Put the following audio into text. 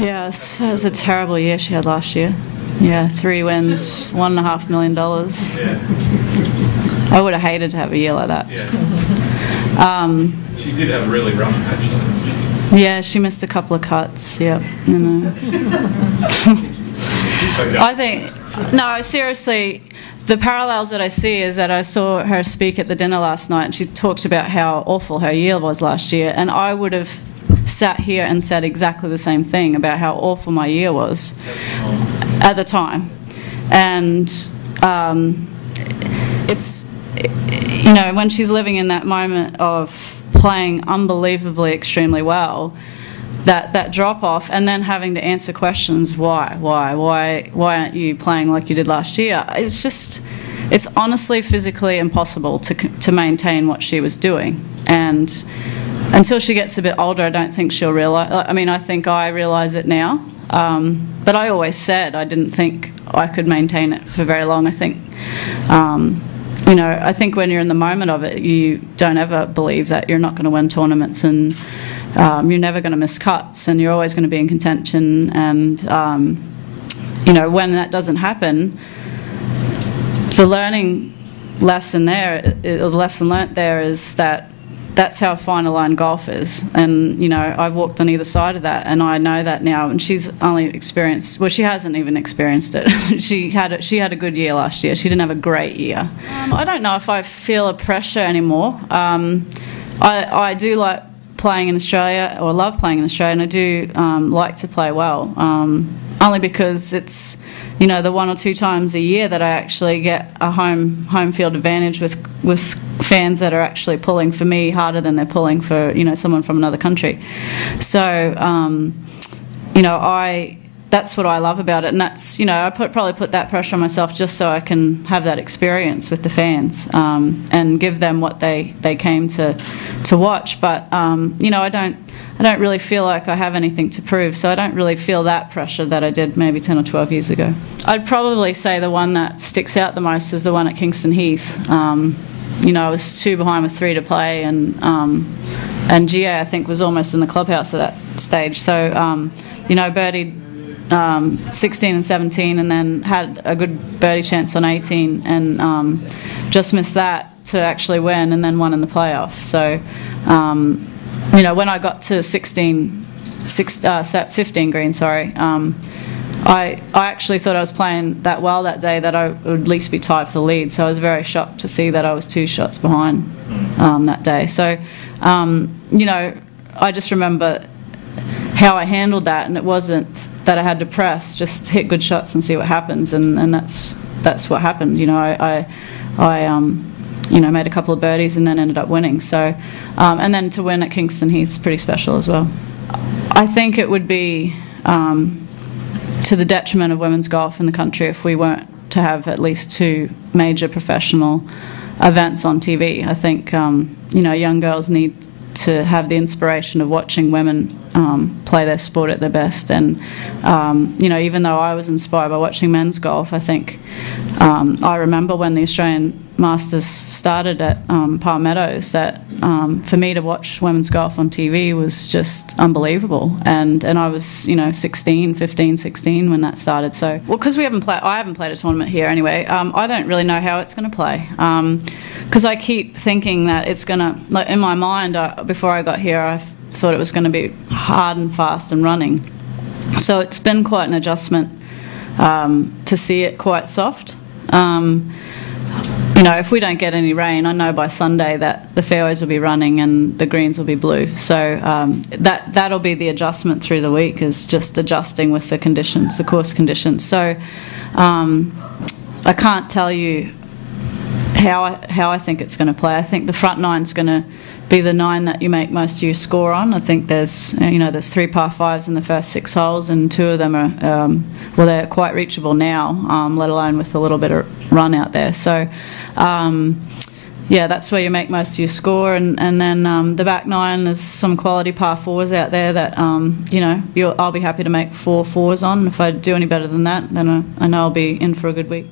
Yes, that was a terrible year she had last year. Yeah, 3 wins, $1.5 million. Yeah. I would have hated to have a year like that. Yeah. She did have a really rough patch, though, didn't she? Yeah, she missed a couple of cuts. Yep. You know. I think, no, seriously, the parallels that I see is that I saw her speak at the dinner last night, and she talked about how awful her year was last year, and I would have sat here and said exactly the same thing about how awful my year was at the time. And it's, you know, when she's living in that moment of playing unbelievably extremely well, that drop off, and then having to answer questions, why aren't you playing like you did last year? It's just, it's honestly physically impossible to maintain what she was doing. And until she gets a bit older, I don't think she'll realise. I mean, I think I realise it now, but I always said I didn't think I could maintain it for very long. I think, you know, I think when you're in the moment of it, you don't ever believe that you're not going to win tournaments, and you're never going to miss cuts, and you're always going to be in contention. And you know, when that doesn't happen, the learning lesson there, the lesson learnt there, is that that's how final line golf is. And you know, I've walked on either side of that, and I know that now. And she's only experienced, well, she hasn't even experienced it. She had a good year last year. She didn't have a great year. I don't know if I feel a pressure anymore. I do like playing in Australia, or love playing in Australia, and I do like to play well, only because it's, you know, the 1 or 2 times a year that I actually get a home field advantage with fans that are actually pulling for me harder than they're pulling for, you know, someone from another country. So you know, that's what I love about it, and that's, you know, I probably put that pressure on myself just so I can have that experience with the fans, and give them what they came to watch. But you know, I don't really feel like I have anything to prove, so I don't really feel that pressure that I did maybe 10 or 12 years ago. I'd probably say the one that sticks out the most is the one at Kingston Heath. You know, I was 2 behind with 3 to play, and GA, I think, was almost in the clubhouse at that stage. So you know, birdied 16 and 17, and then had a good birdie chance on 18, and just missed that to actually win, and then won in the playoff. So you know, when I got to 15 green, sorry, I actually thought I was playing that well that day that I would at least be tied for the lead. So I was very shocked to see that I was 2 shots behind that day. So you know, I just remember how I handled that, and it wasn't that I had to press, just hit good shots and see what happens, and that's what happened. You know, I you know, made a couple of birdies and then ended up winning. So and then to win at Kingston Heath's pretty special as well. I think it would be to the detriment of women's golf in the country if we weren't to have at least 2 major professional events on TV. I think you know, young girls need to have the inspiration of watching women play their sport at their best. And you know, even though I was inspired by watching men's golf, I think I remember when the Australian Masters started at Palmettos, that for me to watch women's golf on TV was just unbelievable. And I was, you know, 15, 16 when that started. So, well, because I haven't played a tournament here anyway, I don't really know how it's going to play. Because I keep thinking that it's going to, like, in my mind, before I got here, I thought it was going to be hard and fast and running. So it's been quite an adjustment to see it quite soft. You know, if we don't get any rain, I know by Sunday that the fairways will be running and the greens will be blue. So that'll be the adjustment through the week, is just adjusting with the conditions, the course conditions. So I can't tell you how I think it's going to play. I think the front nine's going to be the 9 that you make most of your score on. I think there's 3 par 5s in the first 6 holes, and 2 of them are well, they're quite reachable now, let alone with a little bit of run out there. So yeah, that's where you make most of your score, and then the back 9, there's some quality par 4s out there that you know, I'll be happy to make 4 4s on. If I do any better than that, then I know I'll be in for a good week.